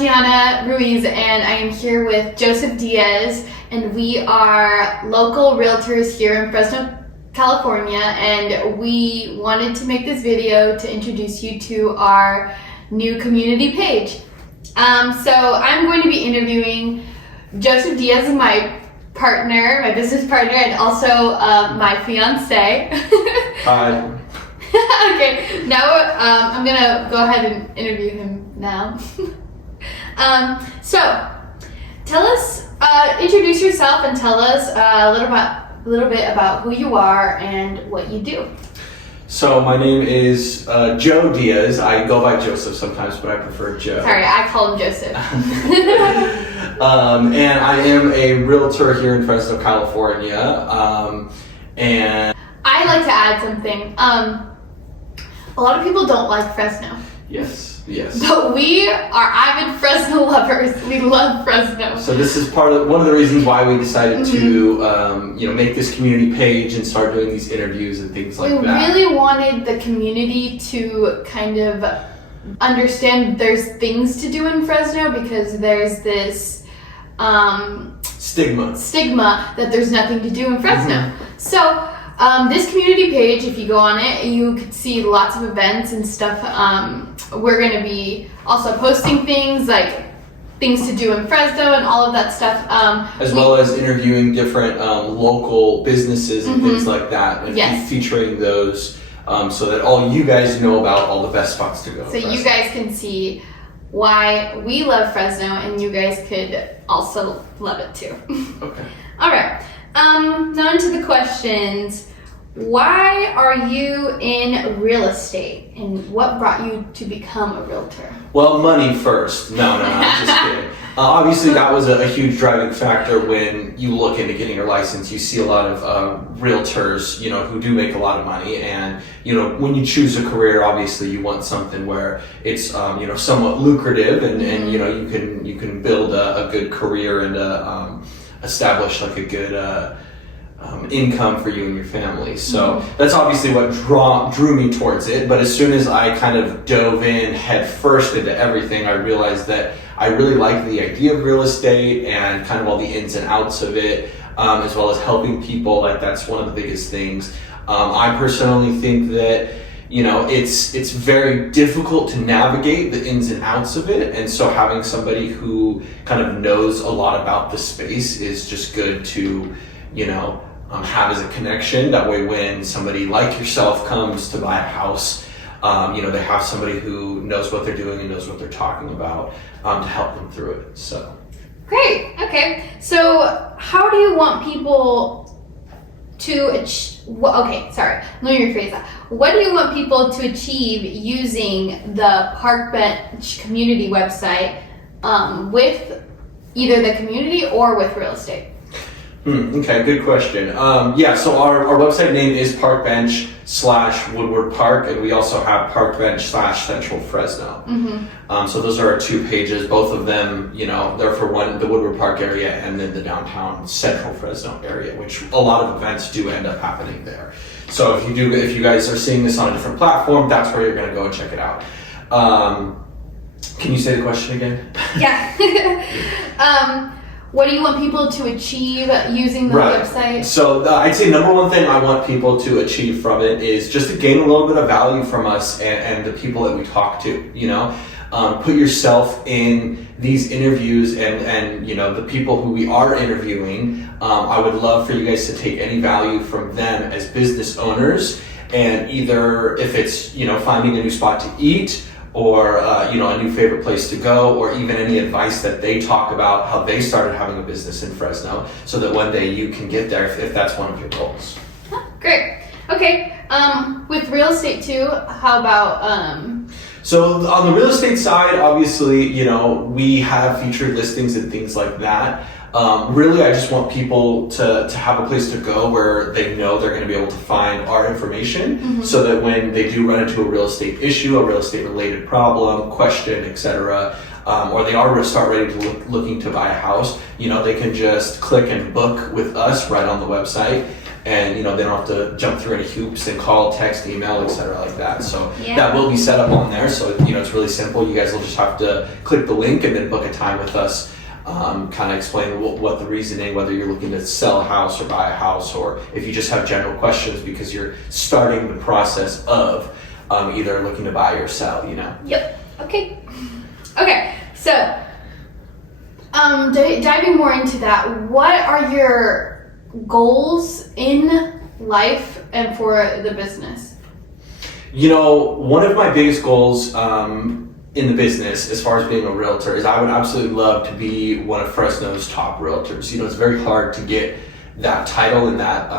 Tiana Ruiz, and I am here with Joseph Diaz, and we are local realtors here in Fresno, California, and we wanted to make this video to introduce you to our new community page. So I'm going to be interviewing Joseph Diaz, my partner, my business partner, and also my fiance. Hi. Okay, now I'm gonna go ahead and interview him now. So tell us, introduce yourself and tell us a little bit about who you are and what you do. So my name is Joe Diaz. I go by Joseph sometimes, but I prefer Joe. Sorry, I call him Joseph. And I am a realtor here in Fresno, California. And I'd like to add something. A lot of people don't like Fresno. yes. But we are avid Fresno lovers. We love Fresno. So this is one of the reasons why we decided to, make this community page and start doing these interviews and things like that. We really wanted the community to kind of understand there's things to do in Fresno, because there's this stigma that there's nothing to do in Fresno. So this community page, if you go on it, you could see lots of events and stuff. We're going to be also posting things like things to do in Fresno and all of that stuff. As well as interviewing different local businesses and things like that. And featuring those so that all you guys know about all the best spots to go. So you guys can see why we love Fresno, and you guys could also love it too. Okay. All right. Now into the questions. Why are you in real estate, and what brought you to become a realtor? Well, money first. No, I'm just kidding. Obviously, that was a huge driving factor when you look into getting your license. You see a lot of realtors, who do make a lot of money, and when you choose a career, obviously you want something where it's somewhat lucrative, and you can build a good career and establish like a good income for you and your family. So that's obviously what drew me towards it. But as soon as I kind of dove in head first into everything, I realized that I really like the idea of real estate and kind of all the ins and outs of it, as well as helping people. Like, that's one of the biggest things. I personally think that it's very difficult to navigate the ins and outs of it, and so having somebody who kind of knows a lot about the space is just good to have as a connection. That way, when somebody like yourself comes to buy a house, they have somebody who knows what they're doing and knows what they're talking about to help them through it. So great. Okay. So how do you want people to let me rephrase that. What do you want people to achieve using the Park Bench community website, with either the community or with real estate? Okay, good question. So our website name is Parkbench/Woodward Park, and we also have Parkbench/Central Fresno. So those are our two pages. Both of them, they're for the Woodward Park area and then the downtown Central Fresno area, which a lot of events do end up happening there. So if you guys are seeing this on a different platform, that's where you're going to go and check it out. Can you say the question again? Yeah. What do you want people to achieve using the website? So I'd say number one thing I want people to achieve from it is just to gain a little bit of value from us and the people that we talk to. Put yourself in these interviews and the people who we are interviewing. I would love for you guys to take any value from them as business owners, and either if it's finding a new spot to eat, or a new favorite place to go, or even any advice that they talk about how they started having a business in Fresno, so that one day you can get there if that's one of your goals. Great. Okay. With real estate too, how about So on the real estate side, obviously, we have featured listings and things like that. Really, I just want people to have a place to go where they know they're going to be able to find our information, so that when they do run into a real estate issue, a real estate related problem, question, etc., or they are ready looking to buy a house, they can just click and book with us right on the website. and they don't have to jump through any hoops and call, text, email, etc. like that. So Yeah. that will be set up on there. So it's really simple. You guys will just have to click the link and then book a time with us. Kind of explain what the reasoning, whether you're looking to sell a house or buy a house, or if you just have general questions because you're starting the process of either looking to buy or sell. Yep. Okay. So, diving more into that, what are your goals in life and for the business? One of my biggest goals in the business, as far as being a realtor, is I would absolutely love to be one of Fresno's top realtors. It's very hard to get that title and that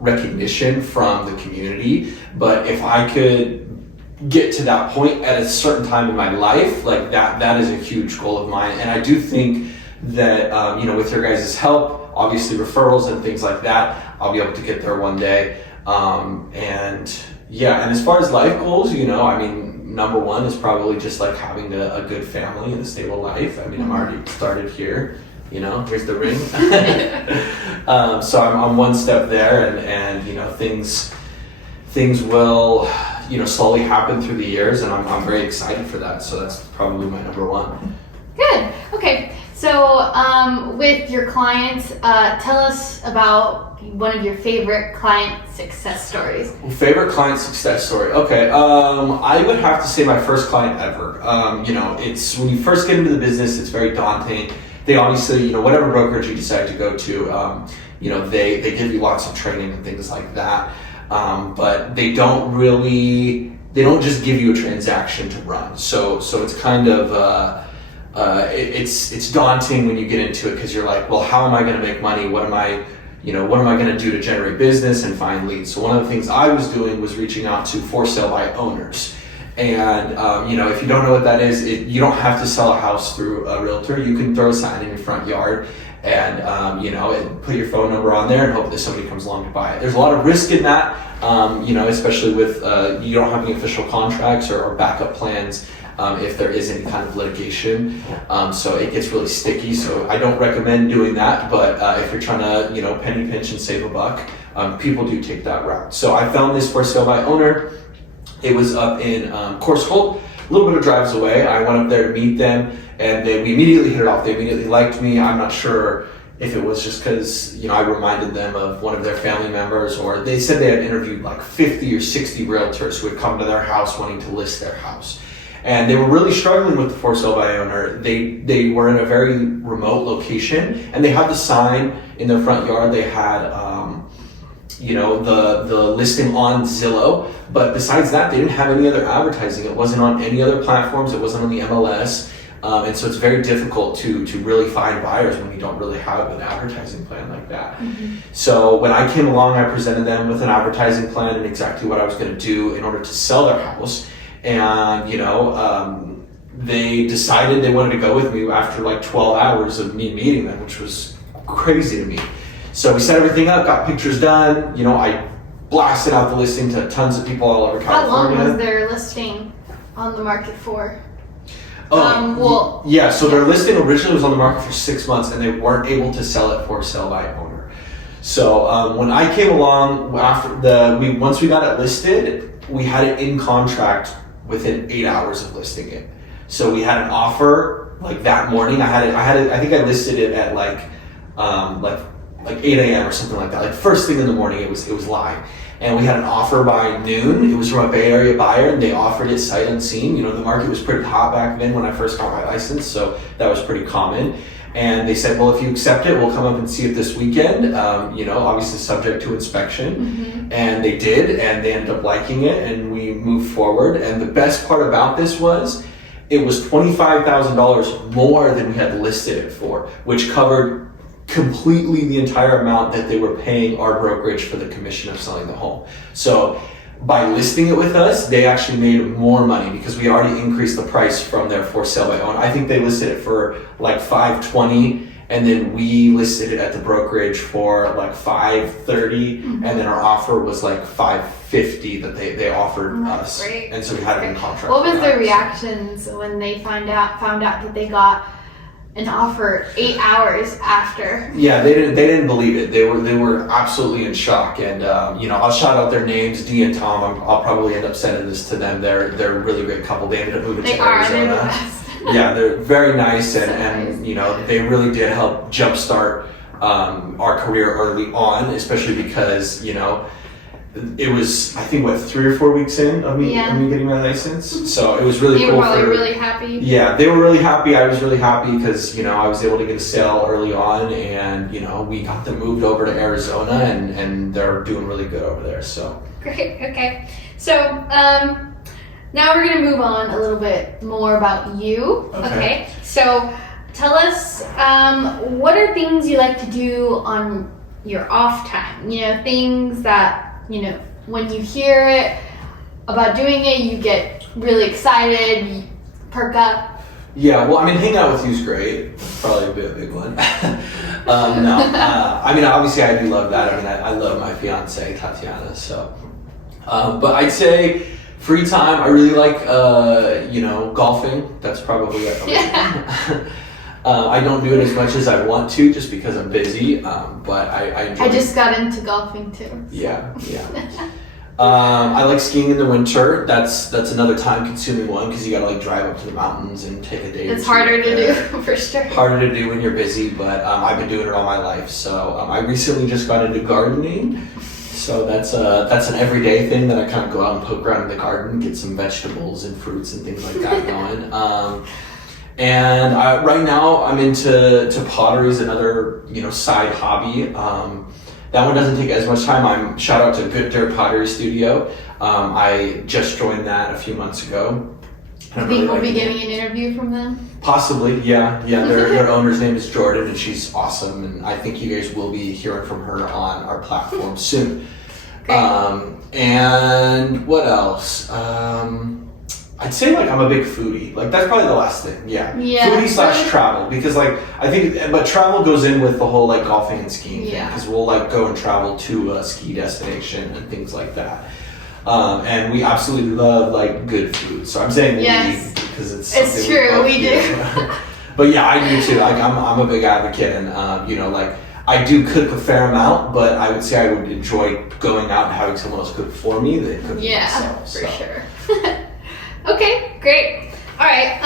recognition from the community, but if I could get to that point at a certain time in my life, like that is a huge goal of mine. And I do think that with your guys' help, obviously referrals and things like that, I'll be able to get there one day. And as far as life goals, number one is probably just like having a good family and a stable life. I'm already started here, here's the ring. So I'm one step there, and things will slowly happen through the years, and I'm very excited for that. So that's probably my number one. Good. Okay. So with your clients, tell us about one of your favorite client success stories. Favorite client success story. Okay. I would have to say my first client ever. It's when you first get into the business, it's very daunting. They obviously, whatever brokerage you decide to go to, they give you lots of training and things like that. But they don't just give you a transaction to run. So it's kind of, it's daunting when you get into it, because you're like, well, how am I going to make money? What am I going to do to generate business and find leads? So one of the things I was doing was reaching out to for sale by owners. And, if you don't know what that is, you don't have to sell a house through a realtor. You can throw a sign in your front yard and, and put your phone number on there and hope that somebody comes along to buy it. There's a lot of risk in that, especially with, you don't have any official contracts or backup plans. If there is any kind of litigation. So it gets really sticky. So I don't recommend doing that, but if you're trying to, penny pinch and save a buck, people do take that route. So I found this for sale by owner. It was up in Corscold, a little bit of drives away. I went up there to meet them, and we immediately hit it off. They immediately liked me. I'm not sure if it was just because, I reminded them of one of their family members, or they said they had interviewed like 50 or 60 realtors who had come to their house wanting to list their house. And they were really struggling with the for sale by owner. They were in a very remote location, and they had the sign in their front yard. They had, the listing on Zillow. But besides that, they didn't have any other advertising. It wasn't on any other platforms. It wasn't on the MLS. And so it's very difficult to really find buyers when you don't really have an advertising plan like that. Mm-hmm. So when I came along, I presented them with an advertising plan and exactly what I was going to do in order to sell their house. And, they decided they wanted to go with me after like 12 hours of me meeting them, which was crazy to me. So we set everything up, got pictures done. I blasted out the listing to tons of people all over California. How long was their listing on the market for? So their listing originally was on the market for 6 months, and they weren't able to sell it for sale by owner. So when I came along once we got it listed, we had it in contract within 8 hours of listing it. So we had an offer like that morning. I think I listed it at like 8 a.m. or something like that. Like first thing in the morning, it was live. And we had an offer by noon. It was from a Bay Area buyer, and they offered it sight unseen. The market was pretty hot back then when I first got my license, so that was pretty common. And they said, well, if you accept it, we'll come up and see it this weekend, obviously subject to inspection. Mm-hmm. And they did, and they ended up liking it, and we moved forward. And the best part about this was it was $25,000 more than we had listed it for, which covered completely the entire amount that they were paying our brokerage for the commission of selling the home. So by listing it with us, they actually made more money because we already increased the price from their for sale by owner. I think they listed it for like $520, and then we listed it at the brokerage for like $530, mm-hmm. and then our offer was like $550 that they offered us. Great. And so we had it in contract. What was their reactions when they found out that they got an offer 8 hours after. Yeah, they didn't believe it. They were absolutely in shock. And I'll shout out their names, Dee and Tom. I'll probably end up sending this to them. They're a really great couple. They ended up moving to Arizona. They're the best. Yeah, they're very nice, and, So and nice. they really did help jumpstart our career early on, especially because it was, I think, 3 or 4 weeks in of me getting my license. So it was really You cool. were probably really happy. Yeah, they were really happy. I was really happy because, I was able to get a sale early on, and, we got them moved over to Arizona, and they're doing really good over there. So Great, okay. So, now we're going to move on a little bit more about you. Okay. So, tell us, what are things you like to do on your off time? Things that, when you hear it about doing it, you get really excited, you perk up. Yeah, well, hanging out with you is great. It's probably a big one. Obviously I do love that. I love my fiance, Tatiana. So, but I'd say free time, I really like, golfing. That's probably it. Yeah. I don't do it as much as I want to just because I'm busy, but I enjoy I just got into golfing too. So. Yeah. I like skiing in the winter. That's another time-consuming one because you gotta drive up to the mountains and take a day. It's harder to do, for sure. Harder to do when you're busy, but I've been doing it all my life. So I recently just got into gardening. So that's an everyday thing that I kind of go out and poke around in the garden, get some vegetables and fruits and things like that going. And right now I'm into pottery is another side hobby. That one doesn't take as much time. Shout out to Good Dirt Pottery Studio. I just joined that a few months ago. I think we'll be getting an interview from them. Possibly, yeah. Their owner's name is Jordan, and she's awesome. And I think you guys will be hearing from her on our platform soon. And what else? I'd say I'm a big foodie. That's probably the last thing. Yeah. Foodie / travel, because I think, but travel goes in with the whole golfing and skiing thing, because we'll go and travel to a ski destination and things like that. And we absolutely love good food. So I'm saying we because it's true. We do. But yeah, I do too. I'm a big advocate, and I do cook a fair amount, but I would say I would enjoy going out and having someone else cook for me than cooking myself. For sure. Okay, great. All right.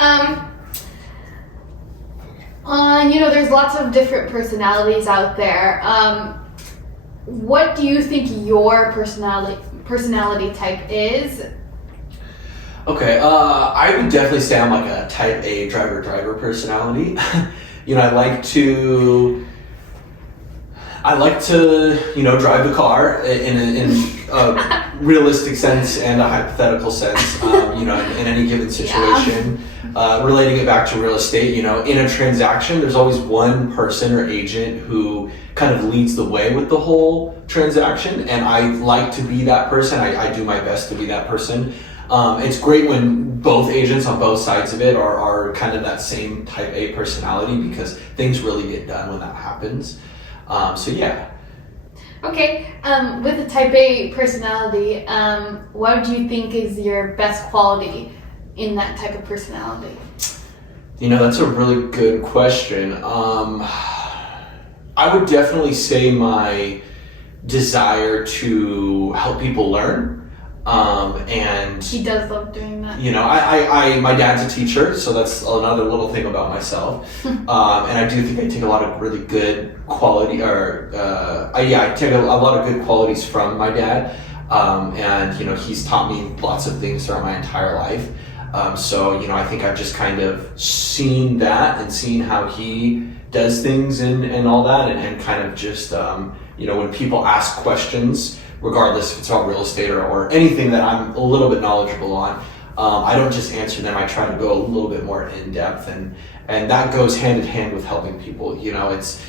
There's lots of different personalities out there. What do you think your personality type is? Okay, I would definitely say I'm a type A driver personality. I like to drive the car in a realistic sense and a hypothetical sense, in any given situation. Relating it back to real estate, in a transaction, there's always one person or agent who kind of leads the way with the whole transaction, and I like to be that person. I do my best to be that person. It's great when both agents on both sides of it are kind of that same type A personality, because things really get done when that happens. So yeah. Okay, with the type A personality, what do you think is your best quality in that type of personality? That's a really good question. I would definitely say my desire to help people learn. And he does love doing that. My dad's a teacher, so that's another little thing about myself. And I do think I take a lot of really good quality, I take a lot of good qualities from my dad. And he's taught me lots of things throughout my entire life. So I think I've just kind of seen that and seen how he does things and all that, and kind of just when people ask questions, regardless if it's about real estate or anything that I'm a little bit knowledgeable on, I don't just answer them. I try to go a little bit more in depth, and that goes hand in hand with helping people. It's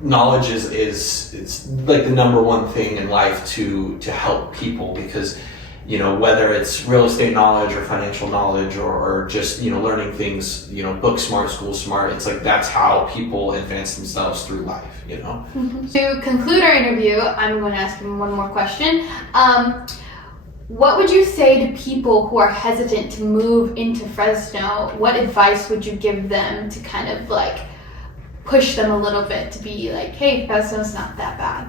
knowledge is it's the number one thing in life to help people, because whether it's real estate knowledge or financial knowledge or just learning things, book smart, school smart, it's that's how people advance themselves through life. Mm-hmm. To conclude our interview, I'm going to ask him one more question. what would you say to people who are hesitant to move into Fresno? What advice would you give them to kind of like push them a little bit to be like, hey, Fresno's not that bad?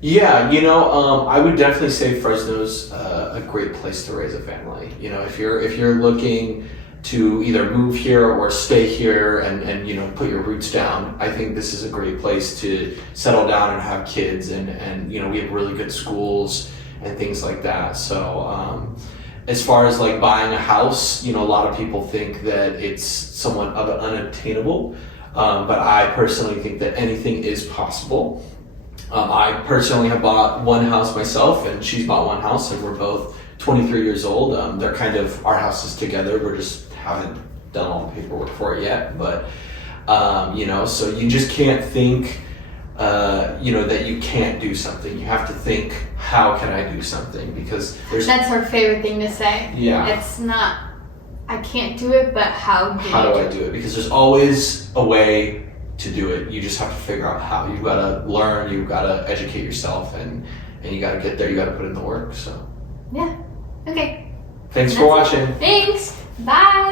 Yeah, I would definitely say Fresno's a great place to raise a family. If you're looking to either move here or stay here and put your roots down, I think this is a great place to settle down and have kids, and we have really good schools and things like that. So as far as like buying a house, a lot of people think that it's somewhat unattainable, but I personally think that anything is possible. I personally have bought one house myself, and she's bought one house, and we're both 23 years old. They're kind of our houses together. We're just haven't done all the paperwork for it yet, but so you just can't think, that you can't do something. You have to think, how can I do something? Because that's our favorite thing to say. Yeah. It's not, I can't do it, but how do I do it? Because there's always a way to do it. You just have to figure out how. You've got to learn, you've got to educate yourself, and you got to get there. You got to put in the work. So yeah. Okay. Thanks for watching. Thanks. Bye.